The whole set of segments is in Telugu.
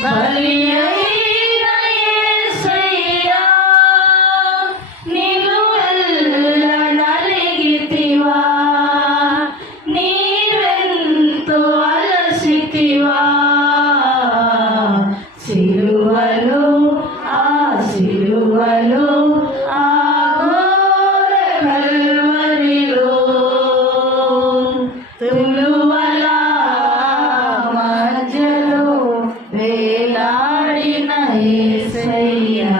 బలి అయిన యేసయ్యా నిలువెల్ల నలిగితివా, నీవెంతో అలసితివా. సిలువలో ఆ సిలువలో ఆ ఘోర కల్వరిలో తులువల మధ్యలో వేలాడిన యేసయ్యా,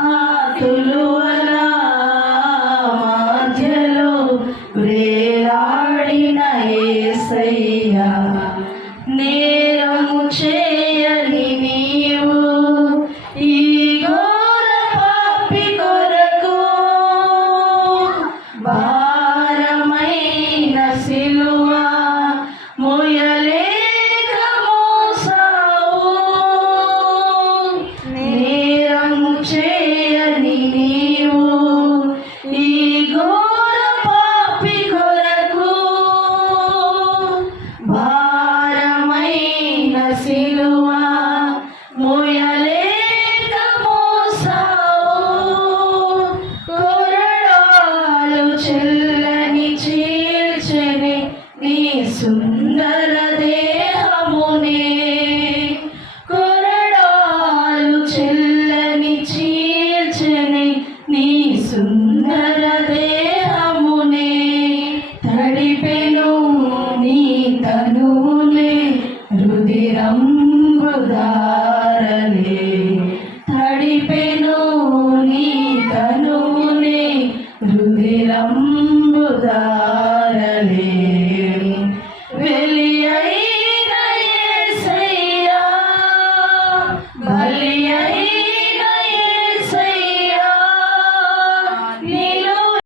ఆ తులువల మధ్యలో వేలాడిన యేసయ్యా. నేరము చేయని నీవు ఈ ఘోర పాపి కొరకు భారమైన సిలువ మోయలేక మోసావు. నేరము చేయని నీవు ఈ ఘోర పాపి కొరకు భారమైన సిలువ మోయలేక మోసావు. కొరడాలు చెల్లని చీల్చెని నీ సుందర దేహమునే, కొరడాలు చెల్లని చీల్చెని నీ సుందర దేహమునే. తడిపెను నీ తనువులే రుదిరంబుదా